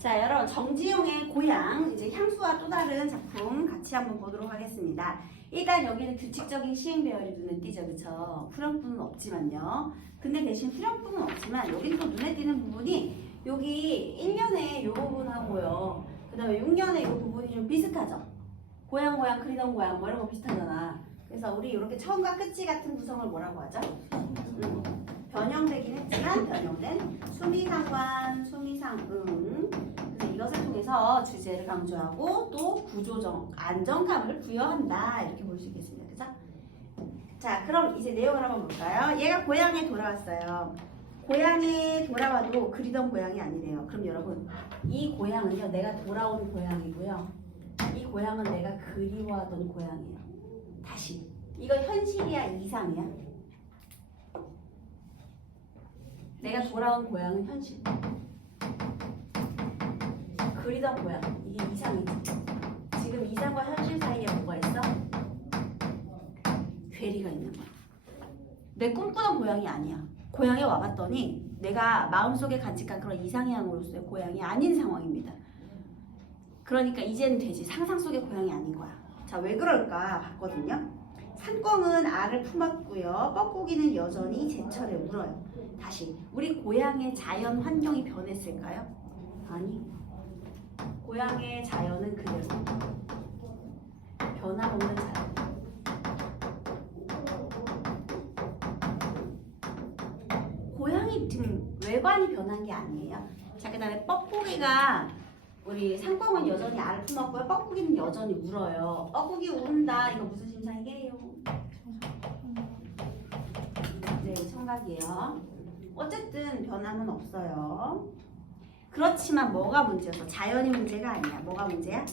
자, 여러분 정지용의 고향 이제 향수와 또 다른 작품 같이 한번 보도록 하겠습니다. 일단 여기는 규칙적인 시행 배열이 눈에 띄죠, 그렇죠? 후렴구는 없지만요. 근데 대신 후렴구는 없지만 여기 또 눈에 띄는 부분이 여기 1년에 이 부분하고요. 그 다음에 6년에 이 부분이 좀 비슷하죠? 고향 그리던 고향 뭐 이런 거 비슷하잖아. 그래서 우리 이렇게 처음과 끝이 같은 구성을 뭐라고 하죠? 변형되긴 했지만 변형된 수미상관, 수미상응. 그래서 이것을 통해서 주제를 강조하고 또 구조적 안정감을 부여한다 이렇게 볼 수 있겠습니다. 그죠? 자, 그럼 이제 내용을 한번 볼까요? 얘가 고향에 돌아왔어요. 고향에 돌아와도 그리던 고향이 아니래요. 그럼 여러분 이 고향은요 내가 돌아온 고향이고요. 이 고향은 내가 그리워하던 고향이에요. 다시 이거 현실이야 이상이야? 내가 돌아온 고향은 현실. 그리던 고향 이게 이상이지. 지금 이상과 현실 사이에 뭐가 있어? 괴리가 있는 거야. 내 꿈꾸던 고향이 아니야. 고향에 와봤더니 내가 마음속에 간직한 그런 이상향으로서의 고향이 아닌 상황입니다. 그러니까 이제는 되지. 상상 속의 고향이 아닌 거야. 자, 왜 그럴까 봤거든요. 산꿩은 알을 품었고요. 뻐꾸기는 여전히 제철에 울어요. 다시 우리 고향의 자연 환경이 변했을까요? 아니. 고향의 자연은 그대로 변함없는 자연. 고향이 지금 외관이 변한 게 아니에요. 자, 그 다음에 뻐꾸기가 우리 산꿩은 여전히 알을 품었고요. 뻐꾸기는 여전히 울어요. 뻐꾸기 운다. 이거 무슨 심상이게요? 네, 청각이에요. 어쨌든 변함은 없어요. 그렇지만 뭐가 문제여서 자연이 문제가 아니야. 뭐가 문제야?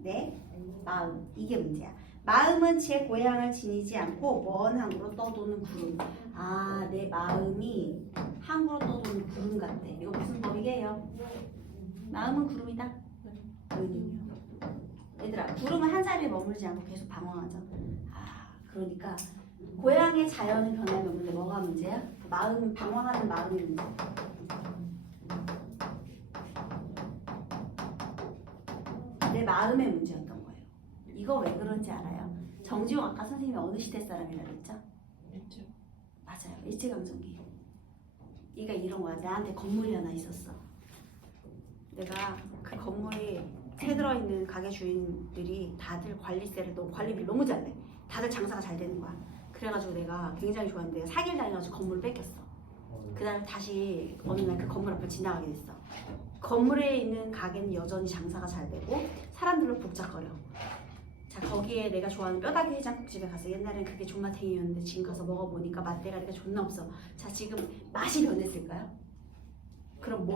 네, 마음. 이게 문제야. 마음은 제 고향을 지니지 않고 먼 항구로 떠도는 구름. 아, 내 마음이 항구로 떠도는 구름 같대. 이거 무슨 법이게요? 마음은 구름이다. 얘들아, 구름은 한 자리에 머물지 않고 계속 방황하죠. 아, 그러니까 고향의 자연은 변함이 없는데 뭐가 문제야? 마음, 방황하는 마음이 문제. 내 마음의 문제였던 거예요. 이거 왜 그런지 알아요? 정지용 아까 선생님이 어느 시대 사람이라고 했죠? 맞아요. 일제강점기. 얘가 이런 거야. 나한테 건물이 하나 있었어. 내가 그 건물이 새 들어있는 가게 주인들이 다들 관리세를 관리비를 너무 잘내. 다들 장사가 잘 되는 거야. 그래가지고 내가 굉장히 좋아했는데 사기를 당해가지고 건물을 뺏겼어. 그 다음에 다시 어느 날 그 건물 앞을 지나가게 됐어. 건물에 있는 가게는 여전히 장사가 잘 되고 사람들로 복잡거려. 자, 거기에 내가 좋아하는 뼈다귀 해장국집에 가서 옛날엔 그게 존맛탱이였는데 지금 가서 먹어보니까 맛대가리가 존나 없어. 자, 지금 맛이 변했을까요? 그럼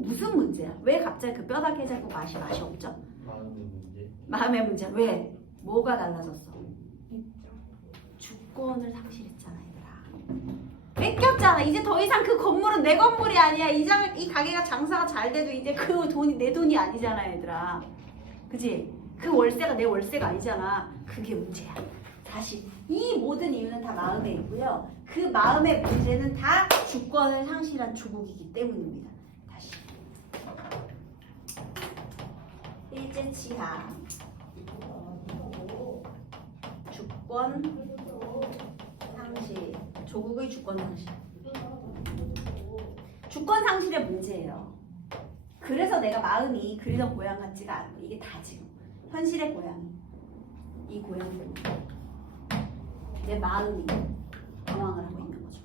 무슨 문제야? 왜 갑자기 그 뼈다귀 해장국 맛이 없죠? 마음의 문제. 마음의 문제. 왜? 뭐가 달라졌어? 주권을 상실했잖아, 얘들아. 뺏겼잖아. 이제 더 이상 그 건물은 내 건물이 아니야. 이 가게가 장사가 잘 돼도 이제 그 돈이 내 돈이 아니잖아, 얘들아. 그치? 그 월세가 내 월세가 아니잖아. 그게 문제야. 다시 이 모든 이유는 다 마음에 있고요. 그 마음의 문제는 다 주권을 상실한 조국이기 때문입니다. 다시 일제치하 주권 상실. 조국의 주권 상실. 주권 상실의 문제예요. 그래서 내가 마음이 그리던 고향 같지가 않고 이게 다 지금 현실의 고향이 이 고향 때문에 내 마음이 방황을 하고 있는 거죠.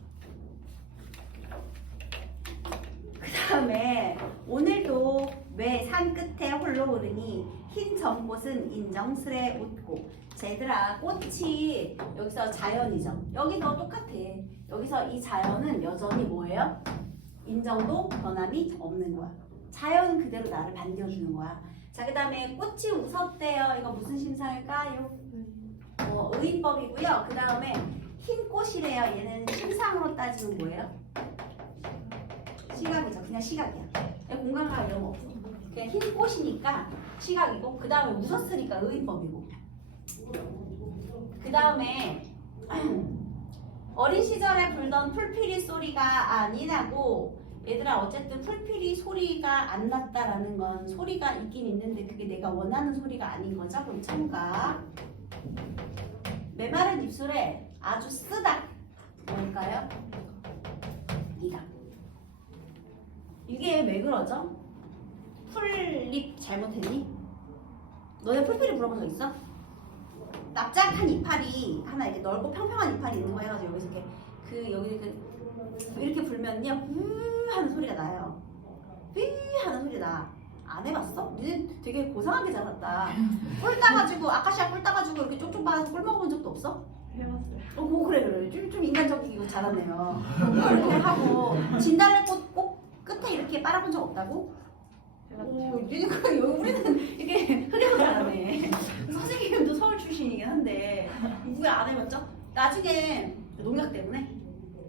그 다음에 오늘도 왜 산 끝에 홀로 오르니 흰 전꽃은 인정스레 웃고. 자, 얘들아, 꽃이 여기서 자연이죠. 여기도 똑같아. 여기서 이 자연은 여전히 뭐예요? 인정도 변함이 없는 거야. 자연은 그대로 나를 반겨주는 거야. 자, 그 다음에 꽃이 웃었대요. 이거 무슨 심상일까요? 의법이고요. 그 다음에 흰 꽃이래요. 얘는 심상으로 따지면 뭐예요? 시각이죠. 그냥 시각이야. 공간과 이런 거 없어. 그냥 흰 꽃이니까 시각이고, 그 다음에 웃었으니까 의법이고. 그 다음에 어린 시절에 불던 풀피리 소리가 아니라고 얘들아 어쨌든 풀필이 소리가 안 났다라는 건 소리가 있긴 있는데 그게 내가 원하는 소리가 아닌 거죠? 그럼 참가. 메마른 입술에 아주 쓰다. 뭘까요? 이다. 이게 왜 그러죠? 풀립 잘못했니? 너네 풀필이 물어본 적 있어? 납작한 이파리 하나 이렇게 넓고 평평한 이파리 있는 거 해가지고 여기서 이렇게 이렇게 불면요 하는 소리가 나요. 하는 소리 나. 안 해봤어? 니네 되게 고상하게 자랐다. 꿀 따가지고 아카시아 꿀 따가지고 이렇게 쪽쪽 빨아서 꿀 먹어본 적도 없어? 해봤어요. 그래. 좀 인간적이고 잘하네요. 이렇게 하고 진달래꽃 꼭 끝에 이렇게 빨아본 적 없다고? 우리는 이게 흑역을 잘하네. 선생님도 서울 출신이긴 한데 왜 안 해봤죠? 나중에 농약 때문에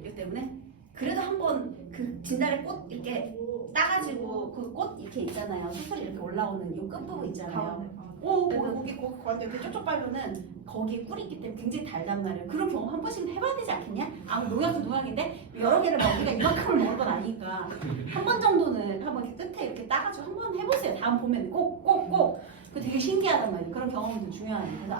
이거 때문에 그래도 한번 그 진달래꽃 이렇게 따가지고 그 꽃 이렇게 있잖아요. 수술이 이렇게 올라오는 이 끝부분 있잖아요. 거기 이렇게 쪽쪽 빨면은 거기에 꿀이 있기 때문에 굉장히 달단 말이에요. 그런 경험 한 번씩은 해봐야 되지 않겠냐? 농약도 농약인데 여러 개를 먹으니까 이만큼을 먹을 건 아니니까 한 번 정도는 한번 이렇게 끝에 이렇게 따가지고 한번 해보세요. 다음 봄에는 꼭. 그 되게 신기하단 말이에요. 그런 경험도 중요하니까. 그래서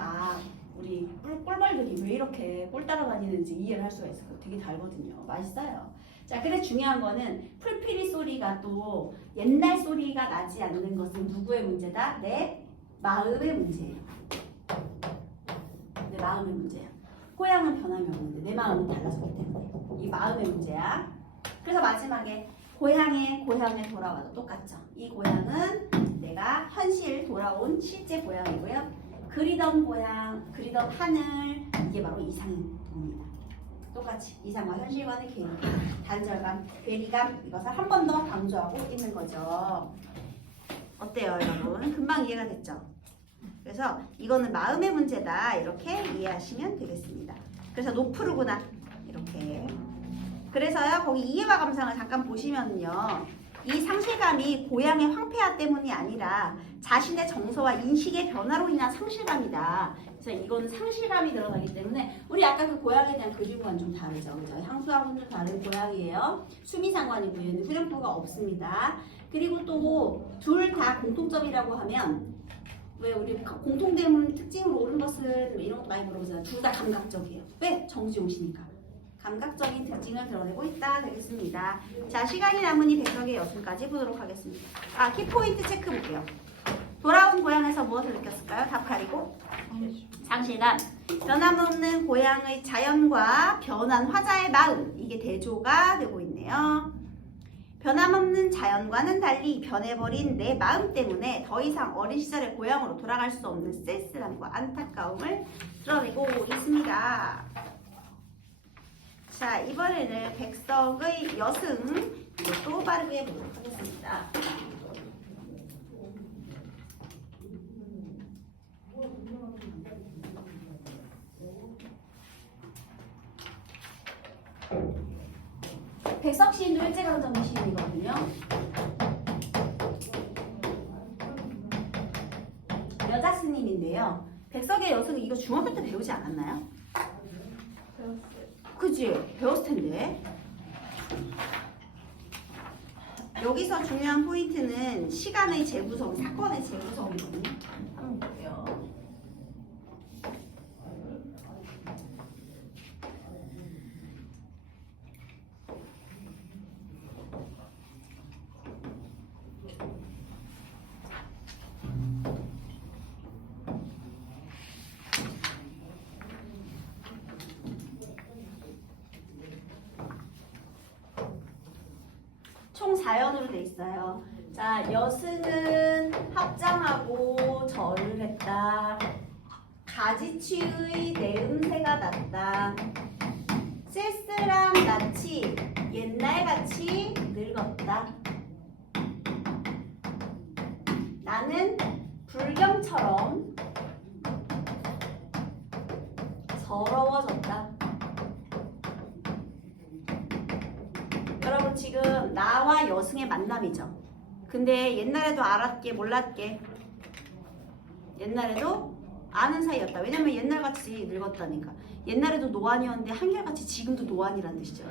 우리 꿀벌들이 왜 이렇게 꿀 따라다니는지 이해를 할 수가 있어요. 되게 달거든요. 맛있어요. 자, 그래 중요한 거는 풀피리 소리가 또 옛날 소리가 나지 않는 것은 누구의 문제다? 내 마음의 문제예요. 내 마음의 문제야. 고향은 변함이 없는데 내 마음은 달라졌기 때문에 이 마음의 문제야. 그래서 마지막에 고향에 돌아와도 똑같죠. 이 고향은 내가 현실 돌아온 실제 고향이고요. 그리던 고향, 그리던 하늘 이게 바로 이상입니다. 똑같이 이상과 현실과의 괴리, 단절감, 괴리감 이것을 한 번 더 강조하고 있는 거죠. 어때요 여러분? 금방 이해가 됐죠? 그래서 이거는 마음의 문제다 이렇게 이해하시면 되겠습니다. 그래서 노프르구나 이렇게. 그래서요 거기 이해와 감상을 잠깐 보시면요. 이 상실감이 고향의 황폐화 때문이 아니라 자신의 정서와 인식의 변화로 인한 상실감이다. 그래서 이건 상실감이 들어가기 때문에 우리 아까 그 고향에 대한 그림과는 좀 다르죠. 그죠? 향수하고는 좀 다른 고향이에요. 수미상관이고요. 후렴구가 없습니다. 그리고 또 둘 다 공통점이라고 하면 왜 우리 공통된 특징으로 옳은 것은 이런 것도 많이 물어보잖아요. 둘 다 감각적이에요. 왜? 정지용 씨니까. 감각적인 특징을 드러내고 있다 되겠습니다. 자, 시간이 남으니 백석의 여순까지 보도록 하겠습니다. 키포인트 체크 볼게요. 돌아온 고향에서 무엇을 느꼈을까요? 답 가리고 상실감. 변함없는 고향의 자연과 변한 화자의 마음. 이게 대조가 되고 있네요. 변함없는 자연과는 달리 변해버린 내 마음 때문에 더 이상 어린 시절의 고향으로 돌아갈 수 없는 쓸쓸함과 안타까움을 드러내고 있습니다. 자, 이번에는 백석의 여승 이것도 빠르게 해보도록 하겠습니다. 백석 시인도 일제강점기 시인이거든요. 여자 스님인데요. 백석의 여승 이거 중학교 때 배우지 않았나요? 배웠어요. 그치? 배웠을 텐데. 여기서 중요한 포인트는 시간의 재구성, 사건의 재구성이거든요. 한번 볼게요. 총 4연으로 돼 있어요. 자, 여승은 합장하고 절을 했다. 가지취의 내음새가 났다. 쓸쓸한 낯이 옛날같이 늙었다. 나는 불경처럼 서러워졌다. 여러분 지금 나와 여승의 만남이죠. 근데 옛날에도 알았게 몰랐게 옛날에도 아는 사이였다. 왜냐면 옛날같이 늙었다니까. 옛날에도 노안이었는데 한결같이 지금도 노안이라는 뜻이죠.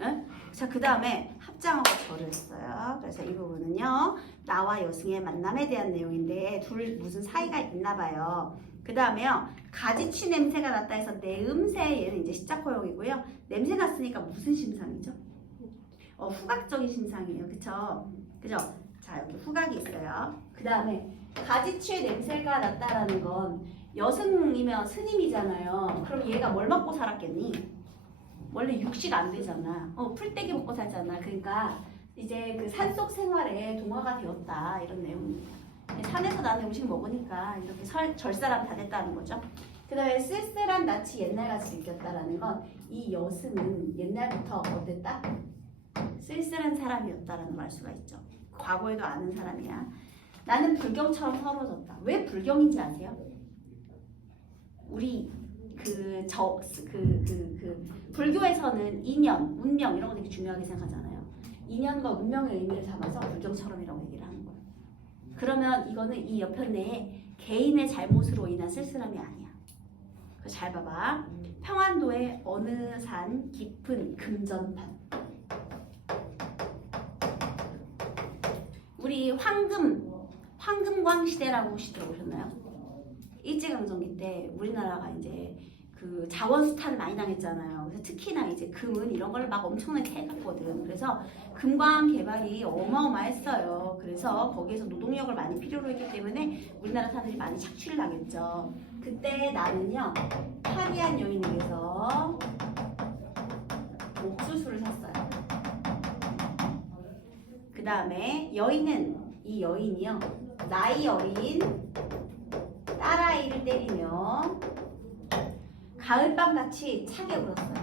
예? 자, 그 다음에 합장하고 절을 했어요. 그래서 이 부분은요, 나와 여승의 만남에 대한 내용인데 둘 무슨 사이가 있나 봐요. 그 다음에요, 가지치 냄새가 났다 해서 내음새, 얘는 이제 시작호용이고요. 냄새 났으니까 무슨 심상이죠? 후각적인 심상이에요. 그쵸? 그죠? 자, 여기 후각이 있어요. 그 다음에 가지치의 냄새가 났다라는 건 여승이면 스님이잖아요. 그럼 얘가 뭘 먹고 살았겠니? 원래 육식 안 되잖아. 풀떼기 먹고 살잖아. 그러니까 이제 그 산속 생활에 동화가 되었다 이런 내용입니다. 산에서 나는 음식 먹으니까 이렇게 절사람 다 됐다는 거죠. 그 다음에 쓸쓸한 낯이 옛날같이 느꼈다라는 건 이 여승은 옛날부터 어땠다? 쓸쓸한 사람이었다라는 걸 알 수가 있죠. 과거에도 아는 사람이야. 나는 불경처럼 서러졌다. 왜 불경인지 아세요? 우리 불교에서는 인연, 운명 이런 거 되게 중요하게 생각하잖아요. 인연과 운명의 의미를 담아서 불경처럼이라고 얘기를 하는 거예요. 그러면 이거는 이 여편 내에 개인의 잘못으로 인한 쓸쓸함이 아니야. 잘 봐봐. 평안도의 어느 산 깊은 금전판. 우리 황금광 시대라고 혹시 들어보셨나요? 일제강점기 때 우리나라가 이제 그 자원수탈을 많이 당했잖아요. 그래서 특히나 이제 금은 이런 걸 막 엄청나게 해갔거든. 그래서 금광 개발이 어마어마했어요. 그래서 거기에서 노동력을 많이 필요로 했기 때문에 우리나라 사람들이 많이 착취를 당했죠. 그때 나는요, 파리한 여인에게서 옥수수를 샀어요. 그 다음에 이 여인이요, 나이 어린 딸아이를 때리며 가을밤같이 차게 울었어요.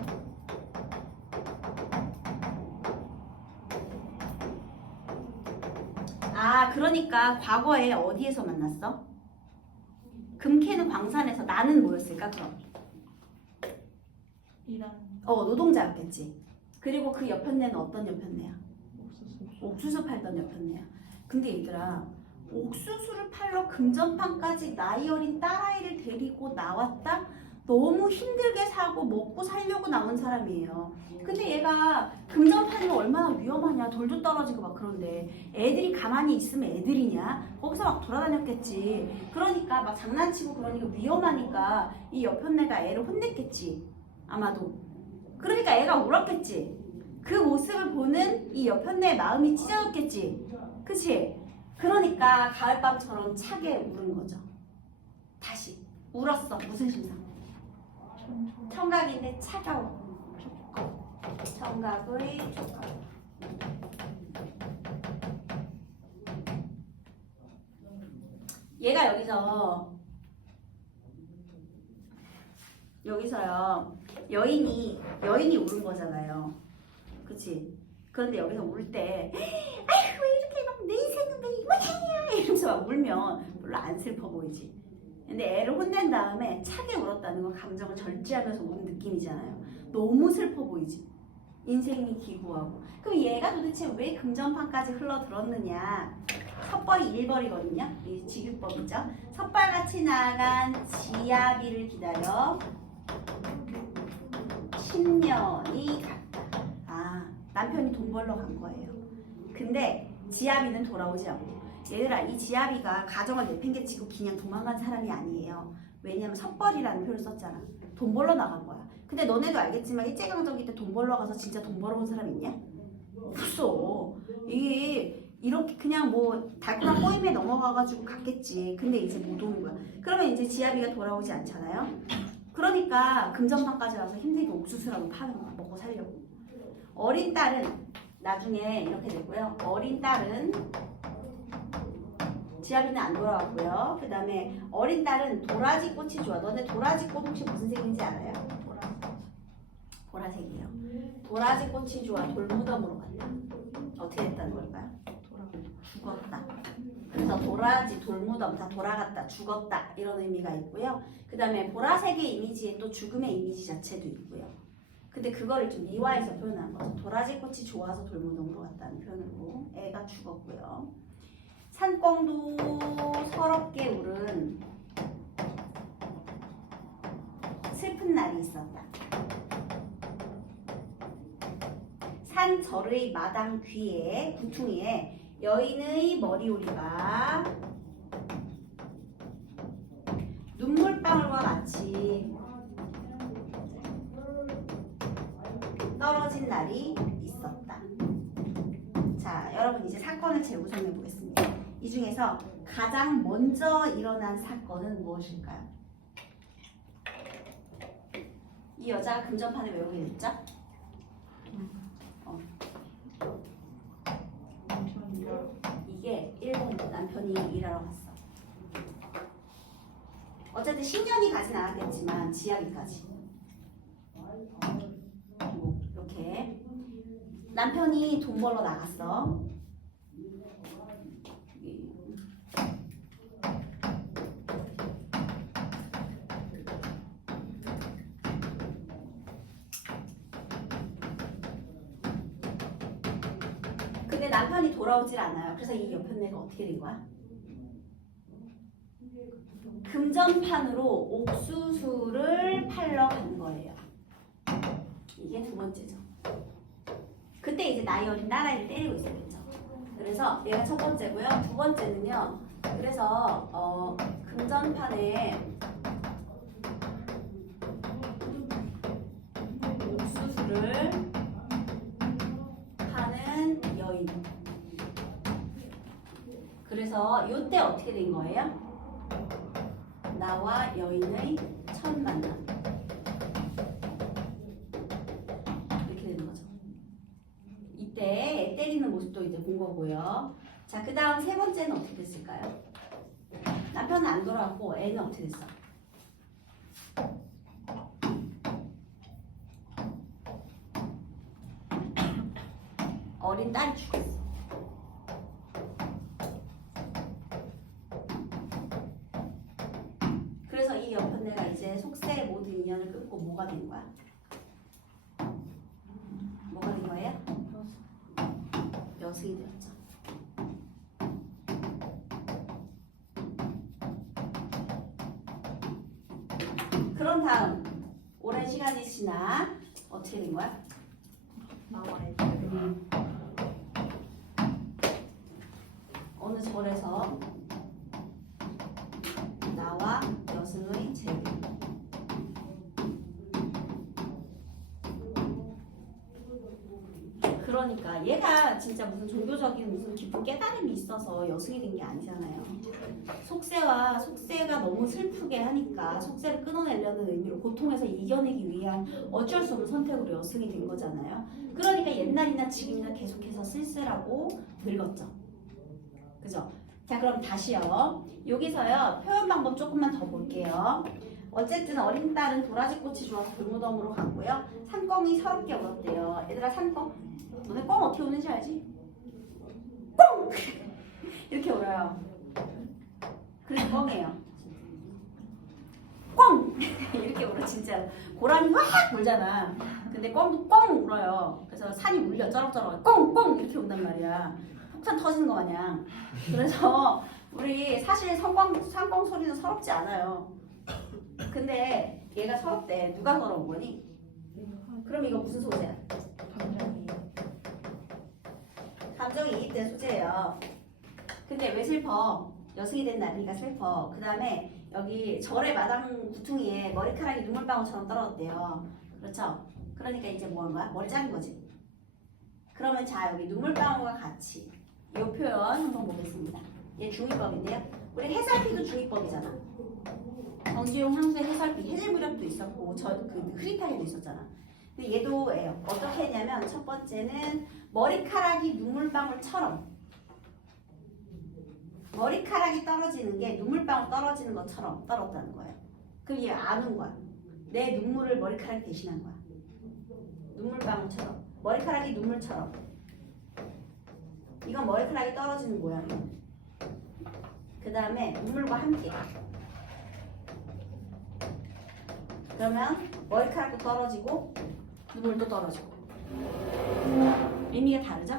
그러니까 과거에 어디에서 만났어? 금 캐는 광산에서. 나는 뭐였을까 그럼? 노동자였겠지. 그리고 그 여편네는 어떤 여편네야? 옥수수 팔던 여편네야. 근데 얘들아, 옥수수를 팔러 금전판까지 나이 어린 딸아이를 데리고 나왔다? 너무 힘들게 사고 먹고 살려고 나온 사람이에요. 근데 얘가 금전판이면 얼마나 위험하냐. 돌도 떨어지고 막 그런데 애들이 가만히 있으면 애들이냐. 거기서 막 돌아다녔겠지. 그러니까 막 장난치고 그러니까 위험하니까 이 여편네가 애를 혼냈겠지. 아마도. 그러니까 애가 울었겠지. 그 모습을 보는 이 여편네의 마음이 찢어졌겠지. 그치? 그러니까 가을밤처럼 차게 울은 거죠. 다시 울었어. 무슨 심상? 청각인데 차가워. 청각의 촉각. 얘가 여기서요, 여인이 울은 거잖아요. 그치? 그런데 여기서 울 때, 아이고 왜 이렇게 막 내 인생은 왜 이만해야 이러면서 막 울면 별로 안 슬퍼 보이지. 근데 애를 혼낸 다음에 차게 울었다는 건 감정을 절제하면서 우는 느낌이잖아요. 너무 슬퍼 보이지. 인생이 기구하고. 그럼 얘가 도대체 왜 금전판까지 흘러들었느냐? 섣벌이 일벌이거든요. 이 직유법이죠. 섣발같이 나아간 지아비를 기다려 10년이 갔다. 남편이 돈 벌러 간 거예요. 근데 지아비는 돌아오지 않고. 얘들아, 이 지아비가 가정을 내팽개치고 그냥 도망간 사람이 아니에요. 왜냐면 섣벌이라는 표현을 썼잖아. 돈 벌러 나간 거야. 근데 너네도 알겠지만 일제강점기 때 돈 벌러 가서 진짜 돈 벌어온 사람 있냐? 없어. 이게 이렇게 그냥 뭐 달콤한 꼬임에 넘어가가지고 갔겠지. 근데 이제 못 오는 거야. 그러면 이제 지아비가 돌아오지 않잖아요. 그러니까 금전판까지 와서 힘들게 옥수수라도 파는 거야. 먹고 살려고. 어린 딸은 나중에 이렇게 되고요. 어린 딸은 지아비는 안 돌아왔고요. 그 다음에 어린 딸은 도라지 꽃이 좋아. 너네 도라지 꽃 혹시 무슨 색인지 알아요? 보라색이에요. 도라지 꽃이 좋아. 돌무덤으로 갔다. 어떻게 됐다는 걸까요? 죽었다. 그래서 도라지, 돌무덤 다 돌아갔다, 죽었다 이런 의미가 있고요. 그 다음에 보라색의 이미지에 또 죽음의 이미지 자체도 있고요. 근데 그거를 좀 미화해서 표현한 거죠. 도라지 꽃이 좋아서 돌무덤으로 갔다는 표현으로 애가 죽었고요. 산꿩도 서럽게 울은 슬픈 날이 있었다. 산 절의 마당 귀에 구퉁이에 여인의 머리오리가 눈물방울과 같이 떨어진 날이 있었다. 자, 여러분 이제 사건을 재구성해 보겠습니다. 이 중에서 가장 먼저 일어난 사건은 무엇일까요? 이 여자가 금전판을 외우게 됐죠? 남편이 일하러 이게 1번 남편이 일하러 갔어. 어쨌든 10년이 가진 않았겠지만 지하기까지. 이렇게 남편이 돈 벌러 나갔어. 근데 남편이 돌아오질 않아요. 그래서 이 여편네가 어떻게 된 거야? 금전판으로 옥수수를 팔러 간 거예요. 이게 두 번째죠. 그때 이제 나이 어린 딸아이를 때리고 있었겠죠. 그래서 얘가 첫 번째고요. 두 번째는요. 그래서 금전판에 옥수수를 파는 여인. 그래서 이때 어떻게 된 거예요? 나와 여인의 첫 만남. 이렇게 되는 거죠. 이때 애 때리는 모습도 이제 본 거고요. 자, 그 다음 세 번째는 어떻게 됐을까요? 남편은 안 돌아왔고 애는 어떻게 됐어? 어린 딸이 죽었어. 그래서 이 여편네가 이제 속세의 모든 인연을 끊고 뭐가 된 거야? 뭐가 된 거예요? 여승이 되었죠. 그런 다음 오랜 시간이 지나 어떻게 된 거야? 나와 애들이 어느 절에서 나와 여승의 재회. 그러니까 얘가 진짜 무슨 종교적인 무슨 깊은 깨달음이 있어서 여승이 된 게 아니잖아요. 속세가 너무 슬프게 하니까 속세를 끊어내려는 의미로 고통에서 이겨내기 위한 어쩔 수 없는 선택으로 여승이 된 거잖아요. 그러니까 옛날이나 지금이나 계속해서 쓸쓸하고 늙었죠. 그죠? 자, 그럼 다시요. 여기서요 표현 방법 조금만 더 볼게요. 어쨌든 어린 딸은 도라지꽃이 좋아서 돌무덤으로 갔고요. 산꿩이 서럽게 울었대요. 얘들아, 산꿩. 너네 꿩 어떻게 우는지 알지? 꿩! 이렇게 울어요. 그래서 꿩이에요. 꿩! 이렇게 울어 진짜. 고라니 확 울잖아. 근데 꿩도 꿩 울어요. 그래서 산이 울려 쩌럭쩌럭. 꿩! 이렇게 운단 말이야. 폭탄 터지는 거 마냥. 그래서 우리 사실 산꿩 소리는 서럽지 않아요. 근데 얘가 서럽대. 누가 서러운 거니? 그럼 이거 무슨 소재야? 감정이 이입된 소재예요. 근데 왜 슬퍼? 여승이 된 날이니까 슬퍼. 그 다음에 여기 절의 마당 구퉁이에 머리카락이 눈물방울처럼 떨어졌대요. 그렇죠? 그러니까 이제 뭐 한 거야? 머리 자른 거지. 그러면 자, 여기 눈물방울과 같이 이 표현 한번 보겠습니다. 얘 중위법인데요. 우리 해살피도 중위법이잖아. 정지용 향수의 해살피, 해질 무렵도 있었고 그 흐릿하게도 있었잖아. 근데 얘도 어떻게 했냐면 첫 번째는 머리카락이 눈물방울처럼, 머리카락이 떨어지는 게 눈물방울 떨어지는 것처럼 떨었다는 거예요. 그럼 얘 아는 거야. 내 눈물을 머리카락이 대신한 거야. 눈물방울처럼, 머리카락이 눈물처럼. 이건 머리카락이 떨어지는 모양이야. 그 다음에 눈물과 함께. 그러면 머리카락도 떨어지고 눈물도 떨어지고. 의미가 다르죠?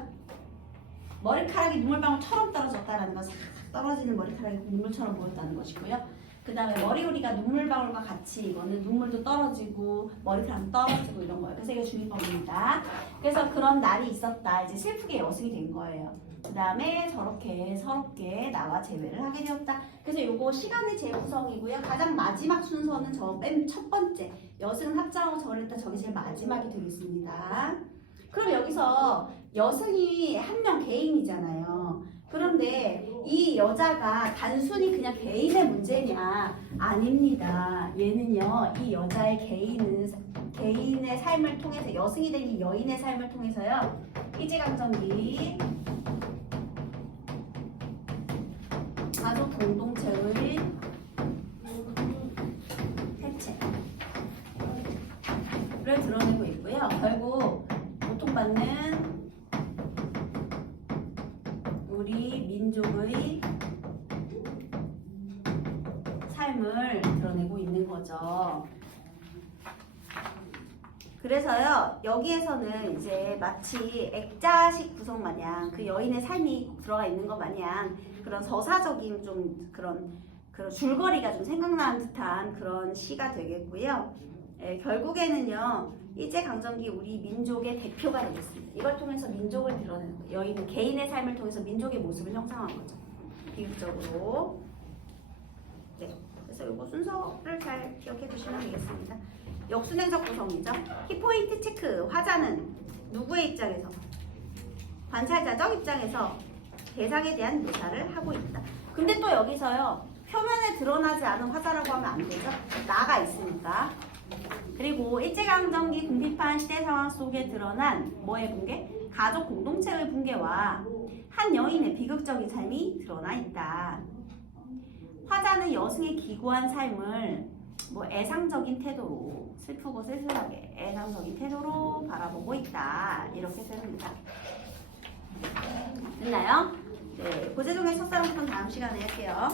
머리카락이 눈물방울처럼 떨어졌다는 건 싹 떨어지는 머리카락이 눈물처럼 보였다는 것이고요. 그 다음에 머리우리가 눈물방울과 같이 이거는 눈물도 떨어지고 머리카락 떨어지고 이런 거예요. 그래서 이게 중이법입니다. 그래서 그런 날이 있었다. 이제 슬프게 여승이 된 거예요. 그 다음에 저렇게 서럽게 나와 재회를 하게 되었다. 그래서 요거 시간의 재구성이고요. 가장 마지막 순서는 저 맨 첫 번째 여승은 합장하고 절했다. 저게 제일 마지막이 되겠습니다. 그럼 여기서 여승이 한 명 개인이잖아요. 그런데 이 여자가 단순히 그냥 개인의 문제냐? 아닙니다. 얘는요, 이 여자의 개인의 삶을 통해서, 여승이 된 이 여인의 삶을 통해서요, 일제강점기 가족 공동체의 해체를 드러내고 있고요. 결국 고통받는 우리 민족의 삶을 드러내고 있는 거죠. 그래서요, 여기에서는 이제 마치 액자식 구성 마냥 그 여인의 삶이 들어가 있는 것 마냥 그런 서사적인 좀 그런 줄거리가 좀 생각나는 듯한 그런 시가 되겠고요. 결국에는요, 일제강점기 우리 민족의 대표가 되겠습니다. 이걸 통해서 민족을 드러내는 거예요. 여인은 개인의 삶을 통해서 민족의 모습을 형성한 거죠. 비극적으로. 네, 그래서 이거 순서를 잘 기억해 두시면 되겠습니다. 역순행적 구성이죠. 키포인트 체크. 화자는 누구의 입장에서? 관찰자적 입장에서 대상에 대한 묘사를 하고 있다. 근데 또 여기서요, 표면에 드러나지 않은 화자라고 하면 안 되죠. 나가 있으니까. 그리고 일제강점기 궁핍한 시대 상황 속에 드러난 뭐의 붕괴? 가족 공동체의 붕괴와 한 여인의 비극적인 삶이 드러나 있다. 화자는 여승의 기구한 삶을 뭐 애상적인 태도로, 슬프고 쓸쓸하게 애상적인 태도로 바라보고 있다. 이렇게 됩니다. 됐나요? 네, 고재종의 첫사랑부터 다음 시간에 할게요.